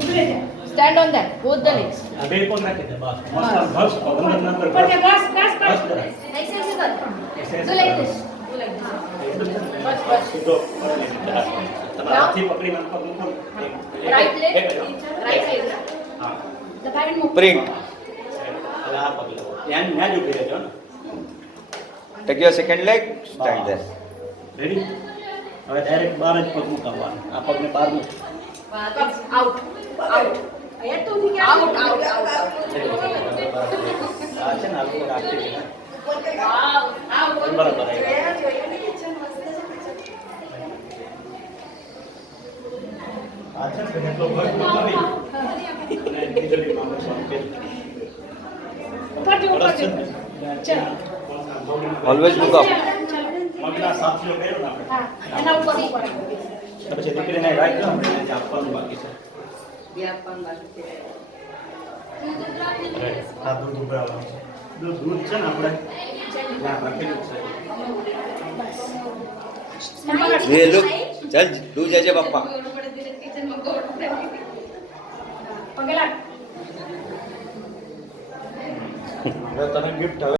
Stand on that, both the legs. બે પગ રાખી દે બસ બસ પગ number bus bus bus bus Exercise kar. Do like this. Do like this. બસ બસ. સીધો હાથથી પકડીને પગ મૂકો Right leg. Right leg. હા The parent move. Print. હવે આ પગ લો ધ્યાન ન્યા જ ઊભી રહેજો ને Take your second leg. Stand there. Ready હવે ડાયરેક્ટ બહાર જ પગ મૂકવાનો આ પગને બહાર મૂક Out. Out. Out. Out. Out. આ છે ને આ લોકો રાખી છે Out. બરાબર આવી આ છે ને એટલો વર્ક કરી અને વીજળી માં બસવાનું કે ઉપર જો ઉપર જો. ચલ. Always look up. મગના સાથીઓ કર્યો ને આપણે હા. એના ઉપર ઉપર. પછી દીકરીને રાખજો આપણે એને આપવાનું બાકી છે આ દૂધ ઉભરાવાનું છે દૂધ છે ને આપણે ત્યાં રાખેલું છે ये look. चल तू जय पप्पा. પગે લાગ. હવે તને ગિફ્ટ